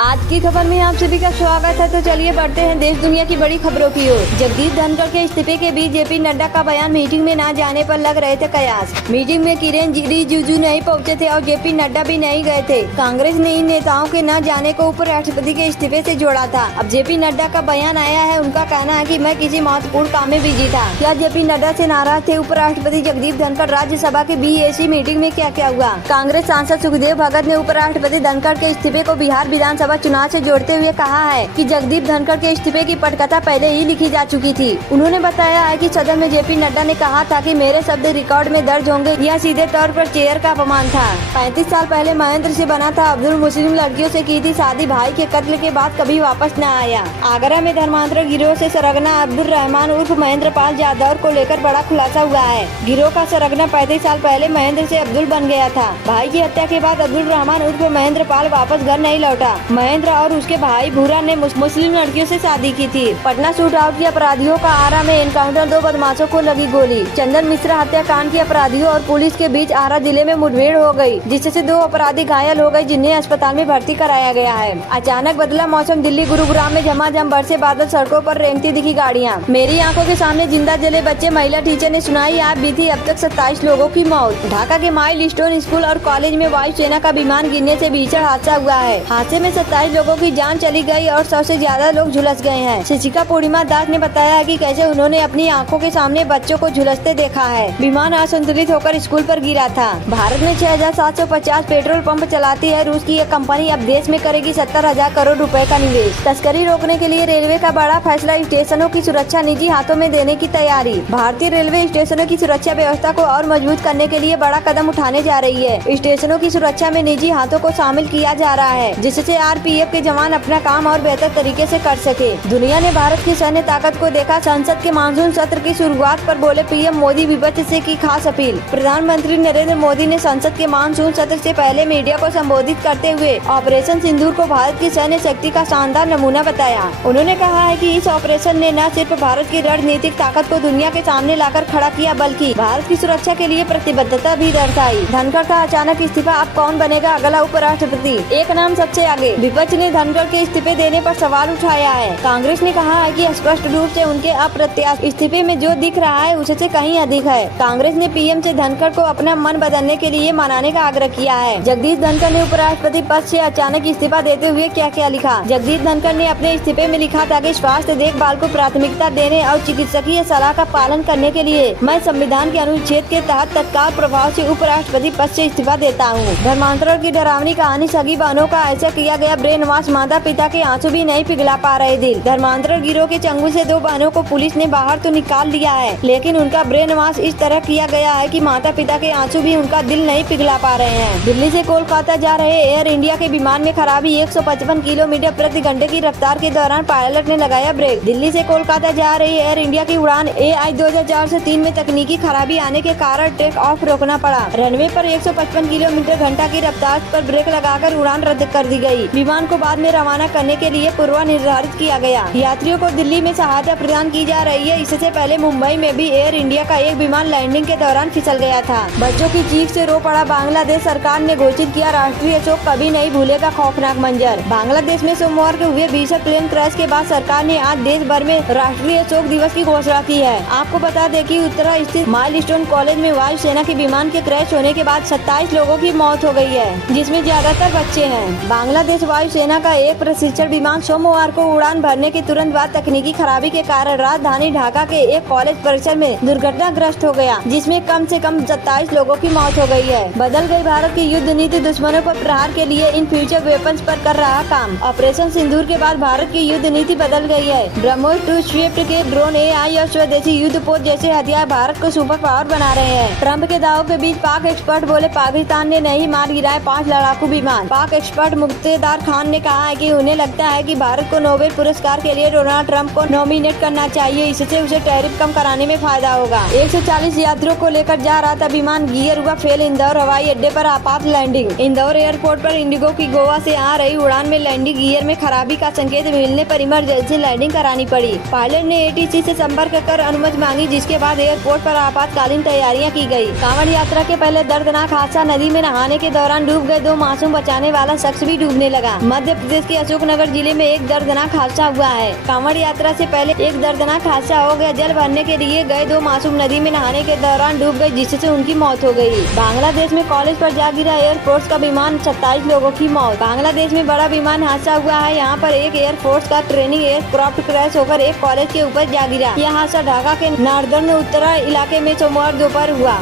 आज की खबर में आप सभी का स्वागत है। तो चलिए बढ़ते हैं देश दुनिया की बड़ी खबरों की ओर। जगदीप धनखड़ के इस्तीफे के बीच जेपी नड्डा का बयान, मीटिंग में न जाने पर लग रहे थे कयास। मीटिंग में किरेन रिजिजू नहीं पहुंचे थे और जेपी नड्डा भी नहीं गए थे। कांग्रेस ने इन नेताओं के न जाने को उपराष्ट्रपति के इस्तीफे से जोड़ा था। अब जेपी नड्डा का बयान आया है। उनका कहना है कि मैं किसी महत्वपूर्ण काम में बिजी था। क्या जेपी नड्डा से नाराज थे उपराष्ट्रपति जगदीप धनखड़? राज्यसभा की BAC मीटिंग में क्या क्या हुआ? कांग्रेस सांसद सुखदेव भगत ने उपराष्ट्रपति धनखड़ के इस्तीफे को बिहार विधानसभा चुनाव से जोड़ते हुए कहा है कि जगदीप धनखड़ के इस्तीफे की पटकथा पहले ही लिखी जा चुकी थी। उन्होंने बताया है कि सदन में जेपी नड्डा ने कहा था कि मेरे शब्द रिकॉर्ड में दर्ज होंगे। यह सीधे तौर पर चेयर का अपमान था। 35 साल पहले महेंद्र से बना था। अब्दुल मुस्लिम लड़कियों से की थी शादी। भाई के कत्ल के बाद कभी वापस न आया। आगरा में धर्मांतरण गिरोह से सरगना अब्दुल रहमान उर्फ महेंद्र पाल जादौर को लेकर बड़ा खुलासा हुआ है। गिरोह का सरगना 35 साल पहले महेंद्र से अब्दुल बन गया था। भाई की हत्या के बाद अब्दुल रहमान उर्फ महेंद्र पाल वापस घर नहीं लौटा। महेंद्र और उसके भाई भूरा ने मुस्लिम लड़कियों से शादी की थी। पटना शूट आउट के अपराधियों का आरा में एनकाउंटर, 2 बदमाशों को लगी गोली। चंदन मिश्रा हत्याकांड के अपराधियों और पुलिस के बीच आरा जिले में मुठभेड़ हो गई, जिससे 2 अपराधी घायल हो गए, जिन्हें अस्पताल में भर्ती कराया गया है। अचानक बदला मौसम, दिल्ली गुरुग्राम में झमाझम बरसे बादल, सड़कों पर रेंगती दिखी गाड़ियाँ। मेरी आंखों के सामने जिंदा जले बच्चे, महिला टीचर ने सुनाई आप बीती। अब तक 27 लोगों की मौत। ढाका के माइल स्टोन स्कूल और कॉलेज में वायुसेना का विमान गिरने से भीषण हादसा हुआ है। हादसे में 27 लोगों की जान चली गई और 100 से ज्यादा लोग झुलस गए हैं। शिक्षिका पूर्णिमा दास ने बताया कि कैसे उन्होंने अपनी आंखों के सामने बच्चों को झुलसते देखा है। विमान असंतुलित होकर स्कूल पर गिरा था। भारत में 6750 पेट्रोल पंप चलाती है रूस की यह कंपनी। अब देश में करेगी 70,000 करोड़ रुपए का निवेश। तस्करी रोकने के लिए रेलवे का बड़ा फैसला, स्टेशनों की सुरक्षा निजी हाथों में देने की तैयारी। भारतीय रेलवे स्टेशनों की सुरक्षा व्यवस्था को और मजबूत करने के लिए बड़ा कदम उठाने जा रही है। स्टेशनों की सुरक्षा में निजी हाथों को शामिल किया जा रहा है, जिससे RPF के जवान अपना काम और बेहतर तरीके से कर सके। दुनिया ने भारत की सैन्य ताकत को देखा। संसद के मानसून सत्र की शुरुआत पर बोले PM मोदी, विपक्ष से की खास अपील। प्रधानमंत्री नरेंद्र मोदी ने संसद के मानसून सत्र से पहले मीडिया को संबोधित करते हुए ऑपरेशन सिंदूर को भारत की सैन्य शक्ति का शानदार नमूना बताया। उन्होंने कहा है कि इस ऑपरेशन ने न सिर्फ भारत की रणनीतिक ताकत को दुनिया के सामने लाकर खड़ा किया, बल्कि भारत की सुरक्षा के लिए प्रतिबद्धता भी दर्शाई। धनखड़ का अचानक इस्तीफा, अब कौन बनेगा अगला उपराष्ट्रपति? एक नाम सबसे आगे। विपक्ष ने धनखड़ के इस्तीफे देने पर सवाल उठाया है। कांग्रेस ने कहा है कि स्पष्ट रूप से उनके अप्रत्याशित इस्तीफे में जो दिख रहा है उससे कहीं अधिक है। कांग्रेस ने PM से धनखड़ को अपना मन बदलने के लिए मनाने का आग्रह किया है। जगदीप धनखड़ ने उपराष्ट्रपति पद से अचानक इस्तीफा देते हुए क्या क्या लिखा? जगदीप धनखड़ ने अपने इस्तीफे में लिखा था कि स्वास्थ्य देखभाल को प्राथमिकता देने और चिकित्सकीय सलाह का पालन करने के लिए मैं संविधान के अनुच्छेद के तहत तत्काल प्रभाव से उपराष्ट्रपति पद से इस्तीफा देता हूँ। धर्मांतरण की डरावनी कहानी, सगी बहनों का ऐसा किया गया ब्रेन वॉश, माता पिता के आंसू भी नहीं पिघला पा रहे दिल। धर्मांतरण गिरोह के चंगुल से 2 बहनों को पुलिस ने बाहर तो निकाल लिया है, लेकिन उनका ब्रेन वॉश इस तरह किया गया है कि माता पिता के आंसू भी उनका दिल नहीं पिघला पा रहे हैं। दिल्ली से कोलकाता जा रहे एयर इंडिया के विमान में खराबी, 155 किलोमीटर प्रति घंटे की रफ्तार के दौरान पायलट ने लगाया ब्रेक। दिल्ली से कोलकाता जा रही एयर इंडिया की उड़ान AI 2004 से 3 में तकनीकी खराबी आने के कारण टेक ऑफ रोकना पड़ा। रनवे पर 155 किलोमीटर घंटा की रफ्तार पर ब्रेक लगाकर उड़ान रद्द कर दी गई। विमान को बाद में रवाना करने के लिए पूर्व निर्धारित किया गया। यात्रियों को दिल्ली में सहायता प्रदान की जा रही है। इससे पहले मुंबई में भी एयर इंडिया का एक विमान लैंडिंग के दौरान फिसल गया था। बच्चों की चीख से रो पड़ा बांग्लादेश। सरकार ने घोषित किया राष्ट्रीय शोक, कभी नहीं भूलेगा खौफनाक मंजर। बांग्लादेश में सोमवार को हुए भीषण प्लेन क्रैश के बाद सरकार ने आज देश भर में राष्ट्रीय शोक दिवस की घोषणा की है। आपको बता दें कि उत्तरा स्थित माइलस्टोन कॉलेज में वायुसेना के विमान के क्रैश होने के बाद 27 लोगों की मौत हो गई है, जिसमें ज्यादातर बच्चे हैं। बांग्लादेश वायुसेना का एक प्रशिक्षण विमान सोमवार को उड़ान भरने के तुरंत बाद तकनीकी खराबी के कारण राजधानी ढाका के एक कॉलेज परिसर में दुर्घटनाग्रस्त हो गया, जिसमें कम से कम 27 लोगों की मौत हो गई है। बदल गई भारत की युद्ध नीति, दुश्मनों पर प्रहार के लिए इन फ्यूचर वेपन्स पर कर रहा काम। ऑपरेशन सिंदूर के बाद भारत की युद्ध नीति बदल गई है। ब्रह्मोस 2 स्विफ्ट के ड्रोन, AI और स्वदेशी युद्धपोत जैसे हथियार भारत को सुपर पावर बना रहे हैं। ट्रंप के दावों के बीच पाक एक्सपर्ट बोले पाकिस्तान ने नहीं मार गिराए 5 लड़ाकू विमान। पाक एक्सपर्ट मुक्तेदार खान ने कहा है कि उन्हें लगता है कि भारत को नोबेल पुरस्कार के लिए डोनाल्ड ट्रंप को नॉमिनेट करना चाहिए। इससे उसे टैरिफ कम कराने में फायदा होगा। 140 यात्रियों को लेकर जा रहा था विमान, गियर हुआ फेल। इंदौर हवाई अड्डे पर आपात लैंडिंग। इंदौर एयरपोर्ट पर इंडिगो की गोवा से आ रही उड़ान में लैंडिंग गियर में खराबी का संकेत मिलने पर इमरजेंसी लैंडिंग करानी पड़ी। पायलट ने ATC से संपर्क कर अनुमति मांगी, जिसके बाद एयरपोर्ट पर आपातकालीन तैयारियां की गई। कांवड़ यात्रा के पहले दर्दनाक हादसा, नदी में नहाने के दौरान डूब गए 2 मासूम, बचाने वाला शख्स भी डूबने लगा। लगा। मध्य प्रदेश के अशोकनगर जिले में एक दर्दनाक हादसा हुआ है। कांवड़ यात्रा से पहले एक दर्दनाक हादसा हो गया। जल भरने के लिए गए दो मासूम नदी में नहाने के दौरान डूब गए, जिससे उनकी मौत हो गई। बांग्लादेश में कॉलेज पर जा गिरा एयरफोर्स का विमान, 27 लोगों की मौत। बांग्लादेश में बड़ा विमान हादसा हुआ है। यहाँ पर एक एयरफोर्स का ट्रेनिंग एयरक्राफ्ट क्रैश होकर एक कॉलेज के ऊपर जा गिरा। यह हादसा ढाका के नार्दर्न उत्तरा इलाके में सोमवार दोपहर हुआ।